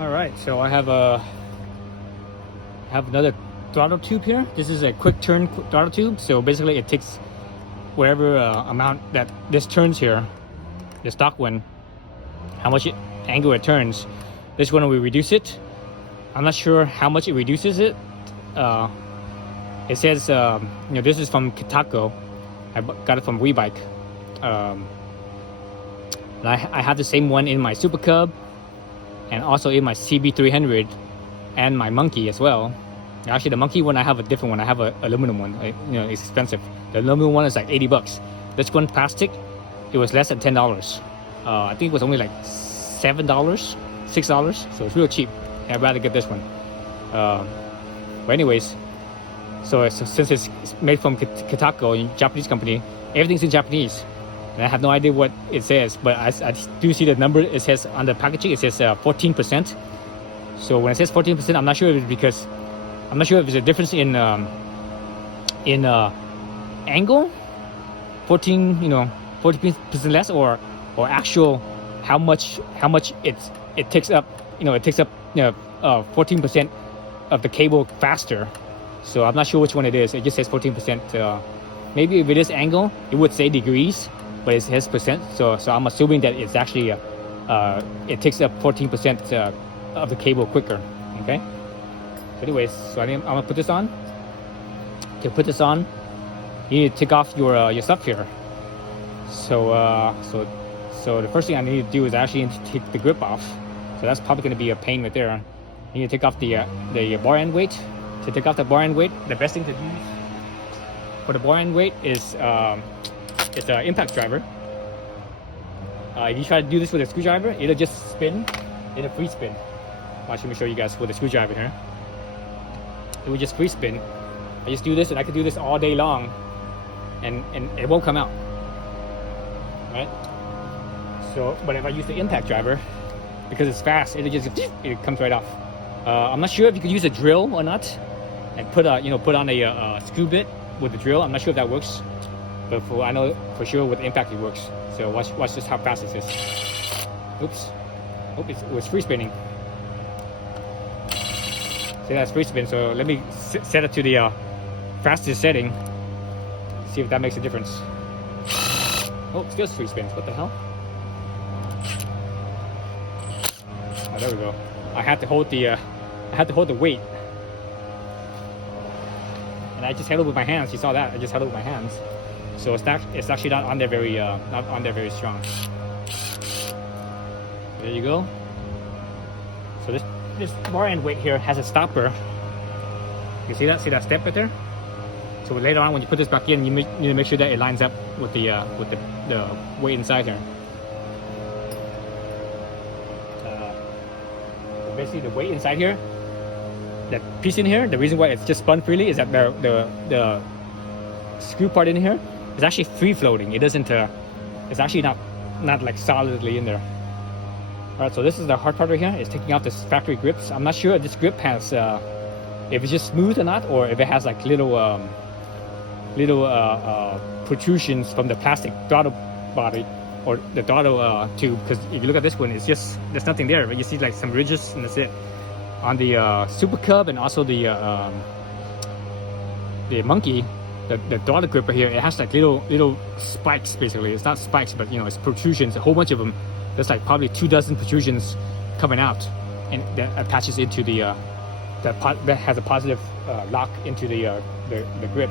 All right, so I have another throttle tube here. This is a quick turn throttle tube. So basically, it takes whatever amount that this turns here, the stock one, how much angle it turns. This one we reduce it. I'm not sure how much it reduces it. It says this is from Kitako. I got it from WeBike. I have the same one in my Super Cub, and also in my CB300 and my Monkey as well. Actually, the Monkey one, I have a different one. I have an aluminum one. It's expensive. The aluminum one is like $80. This one, plastic, it was less than $10. I think it was only like $7, $6. So it's real cheap. I'd rather get this one. But anyways, so since it's made from Kitako, a Japanese company, everything's in Japanese. And I have no idea what it says, but I do see the number. It says on the packaging, it says 14%. So when it says 14%, I'm not sure if it's because I'm not sure if there's a difference in angle, 14% less, or actual how much it takes up. It takes up 14% of the cable faster. So I'm not sure which one it is. It just says 14%. Maybe if it is angle, it would say degrees, but it says percent. So I'm assuming that it's actually it takes up 14% of the cable quicker. Okay. So anyways, so I'm gonna put this on. To put this on, you need to take off your stuff here. So the first thing I need to do is actually need to take the grip off. So that's probably going to be a pain right there. You need to take off the bar end weight. To take off the bar end weight, the best thing to do for the bar end weight is it's an impact driver. If you try to do this with a screwdriver, it'll just spin. It'll free spin. Watch, let me show you guys with a screwdriver here. It will just free spin. I just do this, and I could do this all day long, and it won't come out. Right? So, but if I use the impact driver, because it's fast, it comes right off. I'm not sure if you could use a drill or not, and put on a screw bit with the drill. I'm not sure if that works, but I know for sure with impact it works. So watch just how fast it is. Oops, it was free spinning. See, that's free spin. So let me set it to the fastest setting. See if that makes a difference. Oh, still free spins. What the hell? Oh, there we go. I had to hold the weight, and I just held it with my hands. You saw that? I just held it with my hands. So it's actually not on there very strong. There you go. So this bar end weight here has a stopper. You see that? See that step right there? So later on, when you put this back in, you need to make sure that it lines up with the weight inside here. Basically, the weight inside here, that piece in here, the reason why it's just spun freely is that the screw part in here is actually free floating. It doesn't. It's actually not like solidly in there. All right, so this is the hard part right here. It's taking out this factory grips. I'm not sure if this grip has, if it's just smooth or not, or if it has like little protrusions from the plastic throttle body or the throttle tube. Because if you look at this one, there's nothing there, but you see like some ridges, and that's it. On the Super Cub and also the Monkey, the throttle grip right here, it has like little spikes. Basically, it's not spikes, but it's protrusions, a whole bunch of them. There's like probably 24 protrusions coming out, and that attaches into that has a positive lock into the grip.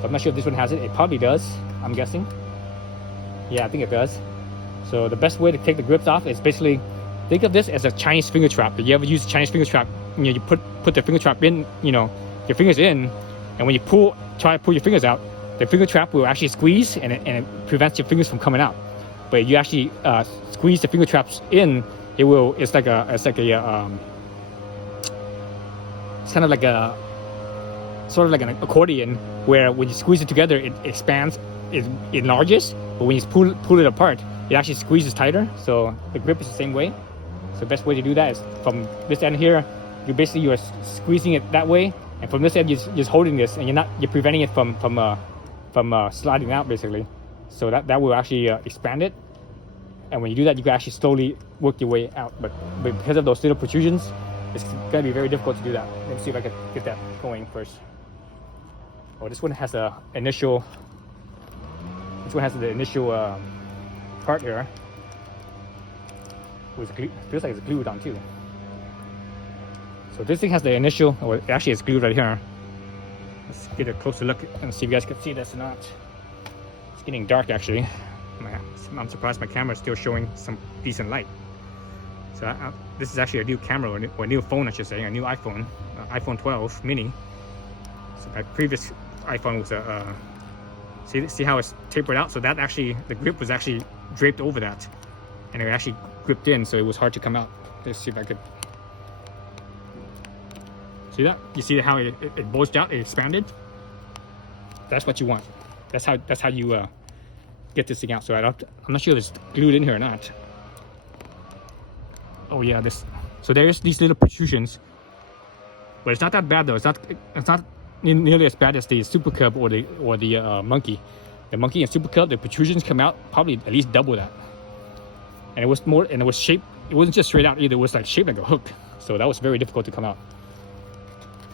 So I'm not sure if this one has it. It probably does, I'm guessing. Yeah, I think it does. So the best way to take the grips off is basically think of this as a Chinese finger trap. If you ever use a Chinese finger trap, you put the finger trap in, your fingers in, and when you try to pull your fingers out, the finger trap will actually squeeze, and it prevents your fingers from coming out. But if you actually squeeze the finger traps in, it's kind of like a sort of like an accordion, where when you squeeze it together, it expands, it enlarges, but when you pull it apart, it actually squeezes tighter. So the grip is the same way. So the best way to do that is from this end here, you are squeezing it that way, and from this end you're just holding this, and you're preventing it from sliding out basically. So that will actually expand it. And when you do that, you can actually slowly work your way out. But because of those little protrusions, it's gonna be very difficult to do that. Let me see if I can get that going first. Oh, this one has the initial. This one has the initial part here. Feels like it's glued on too. So this thing has the initial. Oh, actually, it's glued right here. Let's get a closer look and see if you guys can see this or not. It's getting dark actually. I'm surprised my camera is still showing some decent light. So this is actually a new camera, or a new phone I should say, a new iPhone, iPhone 12 mini. So my previous iPhone was a, see how it's tapered out? So that actually, the grip was actually draped over that. And it actually gripped in, so it was hard to come out. Let's see if I could. See that? You see how it bulged out, it expanded? That's what you want. That's how you get this thing out. So I'm not sure if it's glued in here or not. Oh yeah, so there's these little protrusions, but it's not that bad though. It's not nearly as bad as the Super Cub or the Monkey. The Monkey and Super Cub, the protrusions come out probably at least double that. And it was more, and it was shaped. It wasn't just straight out either. It was like shaped like a hook. So that was very difficult to come out.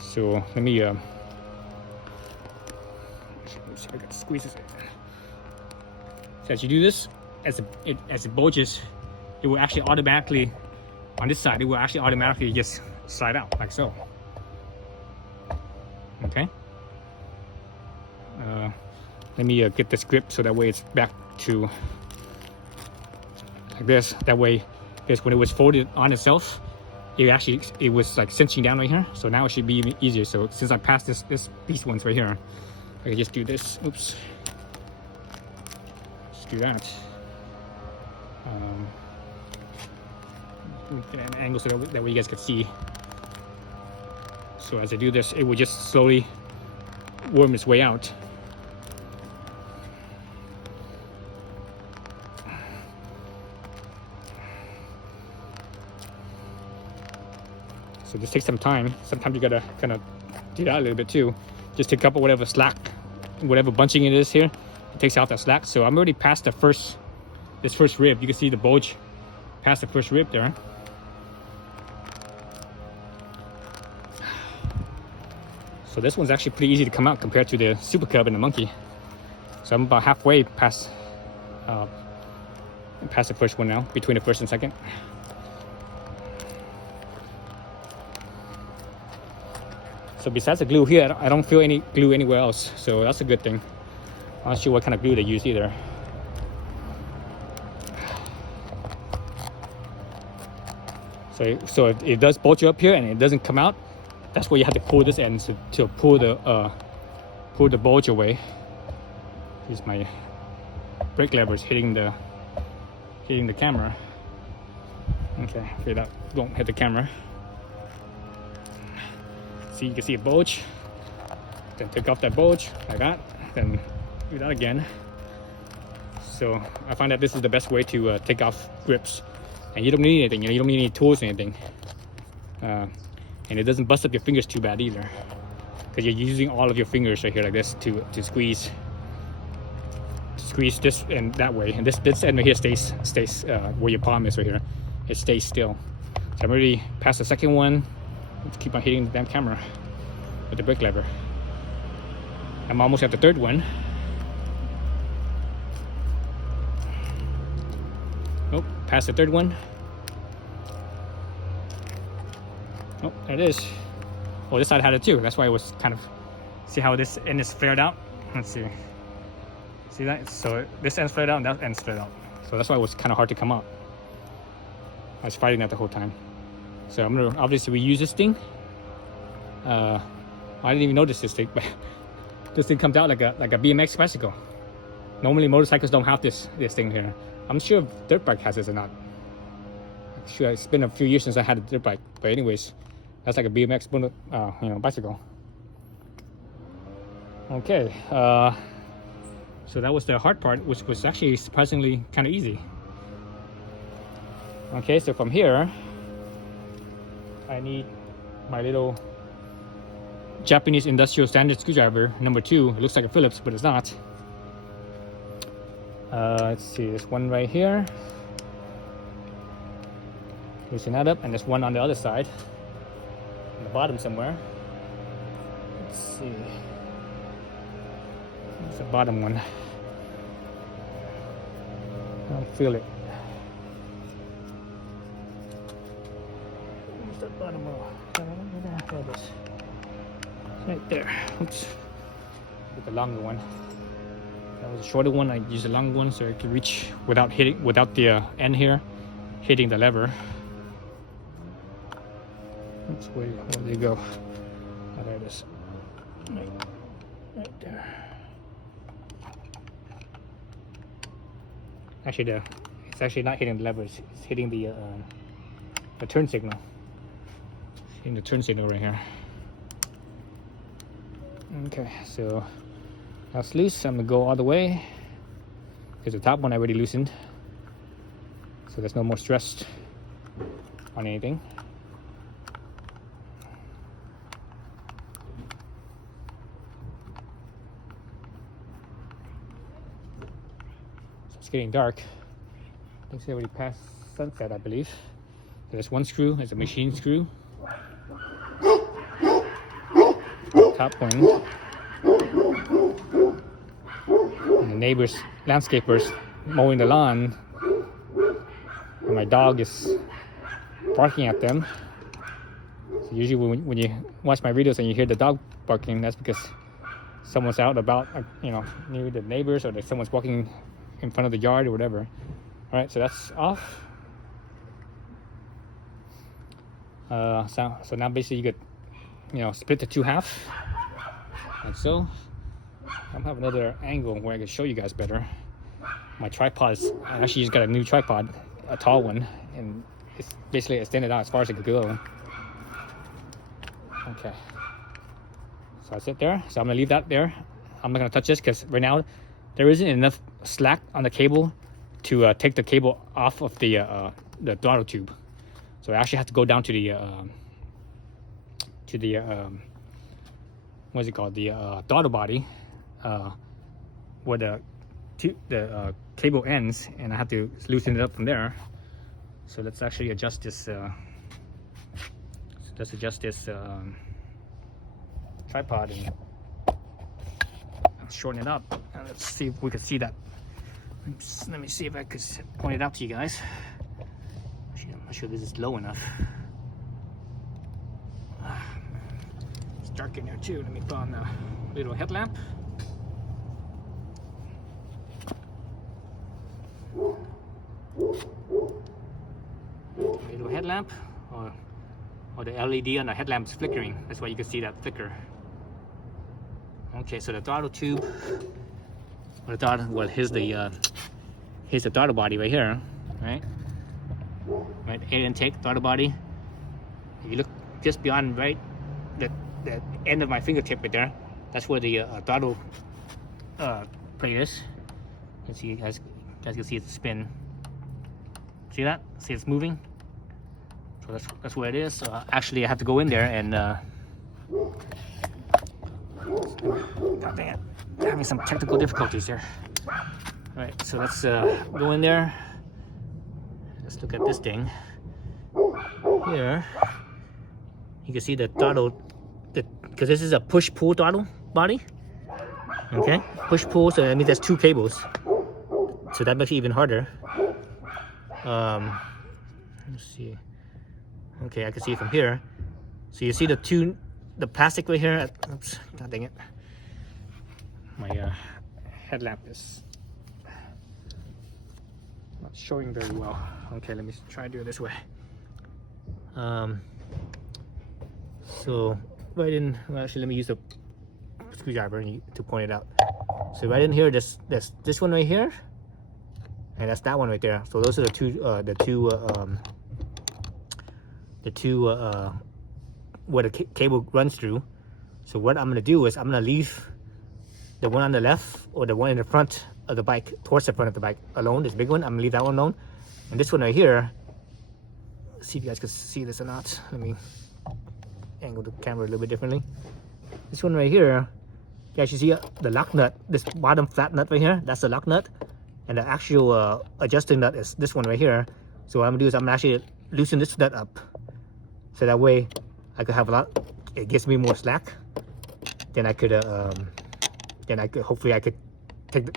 So let me see if I can squeeze this in. So as you do this, as it bulges, it will actually automatically, on this side, it will actually automatically just slide out like so. Okay. Let me get this grip so that way it's back to like this. That way, because when it was folded on itself, it was like cinching down right here. So now it should be even easier. So since I passed this piece once right here, I can just do this. Oops. Just do that. Get an angle so that way you guys can see. So as I do this, it will just slowly worm its way out. So this takes some time. Sometimes you gotta kind of do that a little bit too. Just take up whatever slack, whatever bunching it is here. It takes out that slack. So I'm already past this first rib. You can see the bulge past the first rib there. So this one's actually pretty easy to come out compared to the Super Cub and the Monkey. So I'm about halfway past the first one now, between the first and second. So besides the glue here, I don't feel any glue anywhere else. So that's a good thing. I'm not sure what kind of glue they use either. So if it does bulge up here and it doesn't come out, that's where you have to pull this end to pull the bulge away. Here's my brake levers hitting the camera. Okay, hopefully that won't hit the camera. See, you can see a bulge. Then take off that bulge like that. Then do that again. So I find that this is the best way to take off grips, and you don't need anything. You don't need any tools or anything. And it doesn't bust up your fingers too bad either, because you're using all of your fingers right here like this to squeeze this and that way. And this end right here stays where your palm is right here. It stays still. So I'm already past the second one. Let's keep on hitting the damn camera with the brake lever. I'm almost at the third one. Nope, past the third one. Oh, there it is. Oh, this side had it too. That's why it was kind of, see how this end is flared out? Let's see. See that? So this end's flared out and that end's flared out. So that's why it was kind of hard to come out. I was fighting that the whole time. So I'm gonna obviously reuse this thing. I didn't even notice this thing, but this thing comes out like a BMX bicycle. Normally motorcycles don't have this thing here. I'm sure dirt bike has this or not. I'm sure it's been a few years since I had a dirt bike, but anyways, that's like a BMX bicycle. Okay, so that was the hard part, which was actually surprisingly kind of easy. Okay, so from here, I need my little Japanese industrial standard screwdriver number 2. It looks like a Phillips, but it's not. Let's see, there's one right here. Loosen that up, and there's one on the other side, on the bottom somewhere. Let's see. It's the bottom one. I don't feel it. Where's that bottom one? There it is. Right there. Oops. With the longer one. That was a shorter one. I used a long one so I could reach without the end here hitting the lever. Oops, where did it go? Oh, there it is. Right there. Actually, it's actually not hitting the lever. It's hitting the turn signal. It's hitting the turn signal right here. Okay, so that's loose. I'm gonna go all the way because the top one I already loosened, so there's no more stress on anything. It's getting dark. I think it's already past sunset, I believe. There's one screw, it's a machine screw. Top one. And the neighbors, landscapers mowing the lawn. And my dog is barking at them. So usually when you watch my videos and you hear the dog barking, that's because someone's out about, near the neighbors, or someone's walking in front of the yard or whatever. All right, so that's off. So now basically you could, split the two half, like so. I have another angle where I can show you guys better. My tripod I actually just got a new tripod, a tall one, and it's basically extended out as far as it could go. Okay, so I sit there. So I'm gonna leave that there. I'm not gonna touch this because right now there isn't enough slack on the cable to take the cable off of the throttle tube. So I actually have to go down to the what's it called, the throttle body, where the cable ends, and I have to loosen it up from there. So let's actually adjust this. Let's adjust this tripod and shorten it up. And let's see if we can see that. Let me see if I could point it out to you guys. Actually, I'm not sure this is low enough. It's dark in there too. Let me put on a little headlamp. Little headlamp, or the LED on the headlamp is flickering. That's why you can see that flicker. Okay, so the throttle tube, or the throttle, well, here's the throttle body right here, right? Right, air intake, throttle body. If you look just beyond, right, the end of my fingertip right there, that's where the throttle plate is. You can see, you guys can see it's a spin. See that? See it's moving? So that's where it is. So actually I have to go in there and God dang it, I'm having some technical difficulties here. Alright, so let's go in there. Let's look at this thing. Here you can see the throttle, because this is a push-pull throttle body. Okay, push-pull, so that means there's two cables. So that makes it even harder. Let's see. Okay, I can see it from here. So you see the plastic right here. Oops, god dang it. My headlamp is not showing very well. Okay, let me try to do it this way. So right in, well, actually let me use a screwdriver to point it out. So right in here, this one right here, and that's that one right there. So those are the two where the cable runs through. So what I'm gonna do is I'm gonna leave the one on the left, or the one in the front of the bike, towards the front of the bike alone, this big one. I'm gonna leave that one alone, and this one right here, let's see if you guys can see this or not. Let me angle the camera a little bit differently. This one right here, you guys should see the lock nut, this bottom flat nut right here, that's the lock nut, and the actual adjusting nut is this one right here. So what I'm gonna do is I'm gonna actually loosen this stud up, so that way I could have a lot. It gives me more slack. Then I could hopefully I could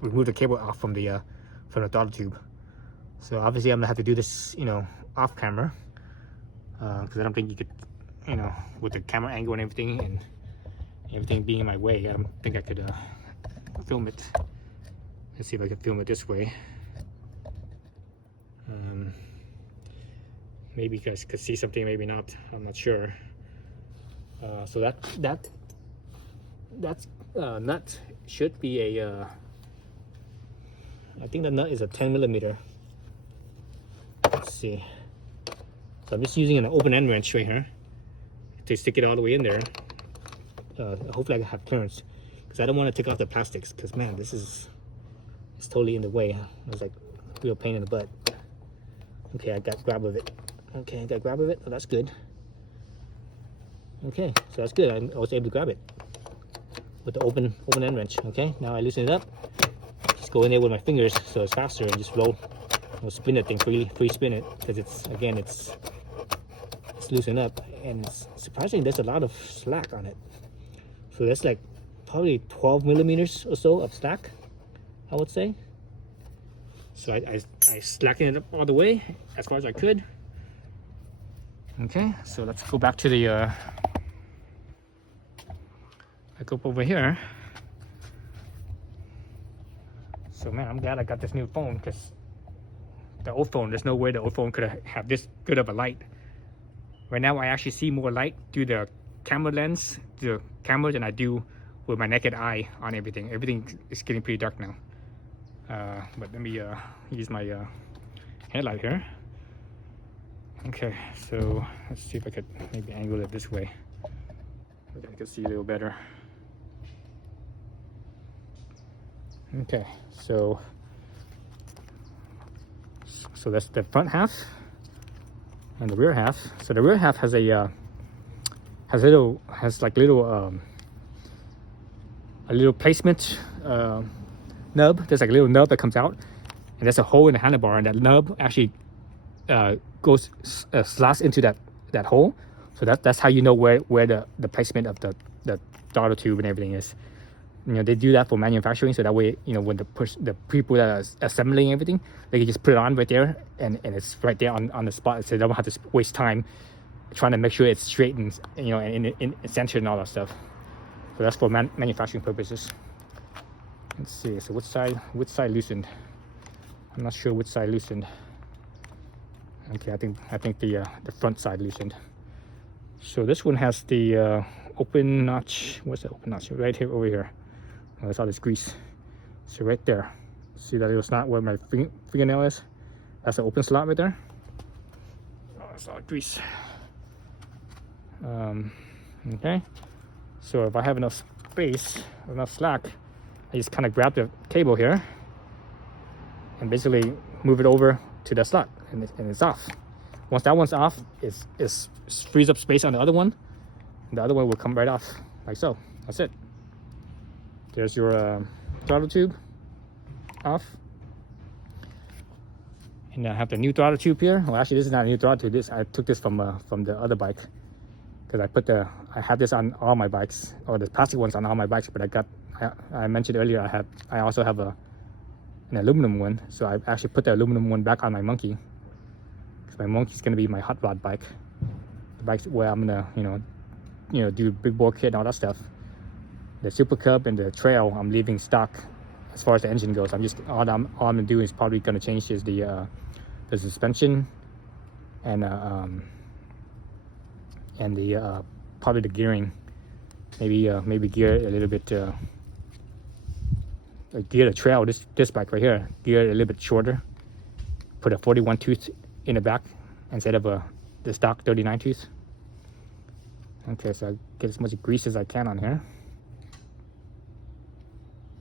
remove the cable off from the throttle tube. So obviously I'm gonna have to do this, you know, off camera, because I don't think you could, you know, with the camera angle and everything being in my way, I don't think I could film it. Let's see if I can film it this way. Maybe you guys could see something, maybe not. I'm not sure. So that nut should be a. I think the nut is a 10 millimeter. Let's see. So I'm just using an open end wrench right here to stick it all the way in there. Hopefully I can have clearance, because I don't want to take off the plastics, because man, it's totally in the way. It's like a real pain in the butt. Okay, I got grab of it. Okay, I got grab of it. Oh, that's good. Okay, so that's good. I was able to grab it with the open end wrench. Okay, now I loosen it up. Just go in there with my fingers so it's faster, and just roll. We'll spin that thing, free spin it, because it's loosened up, and surprisingly there's a lot of slack on it. So that's like probably 12 millimeters or so of slack, I would say. So I slackened it up all the way as far as I could. Okay, so let's go back to the I go up over here. So man, I'm glad I got this new phone, because the old phone, there's no way the old phone could have this good of a light. Right now I actually see more light through the camera lens, the camera, than I do with my naked eye on everything. Everything is getting pretty dark now. But let me use my headlight here. Okay, so let's see if I could maybe angle it this way. Okay, I can see a little better. Okay, so that's the front half and the rear half. So the rear half has a has little placement nub. There's like a little nub that comes out, and there's a hole in the handlebar, and that nub actually goes slots into that hole. So that's how you know where the placement of the throttle tube and everything is. You know, they do that for manufacturing, so that way, you know, when the people that are assembling everything, they can just put it on right there, and it's right there on the spot, so they don't have to waste time trying to make sure it's straight and, you know, and centered and all that stuff. So that's for manufacturing purposes. Let's see. So which side loosened? I'm not sure which side loosened. Okay, I think the front side loosened. So this one has the open notch. What's the open notch? Right here, over here. Oh, that's all this grease. So right there, see that little slot where my fingernail is? That's the open slot right there. Oh, that's all grease. Okay, so if I have enough space, enough slack, I just kind of grab the cable here and basically move it over to the slot, and it's off. Once that one's off, it frees up space on the other one, and the other one will come right off, like so. That's it. There's your throttle tube off. And I have the new throttle tube here. Well, actually, this is not a new throttle tube. I took this from the other bike, because I have this on all my bikes, or the plastic ones on all my bikes. But I mentioned earlier I also have an aluminum one, so I actually put the aluminum one back on my Monkey, because my Monkey's gonna be my hot rod bike, the bike where I'm gonna you know do big bore kit and all that stuff. The Super Cub and the Trail I'm leaving stock as far as the engine goes. All I'm gonna do is probably gonna change is the suspension and probably the gearing. Maybe gear a little bit. Gear the Trail, this bike right here, gear a little bit shorter. Put a 41 tooth in the back instead of the stock 39 tooth. Okay, so I get as much grease as I can on here.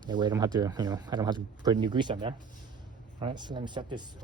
That way I don't have to, I don't have to put new grease on there. All right, so let me set this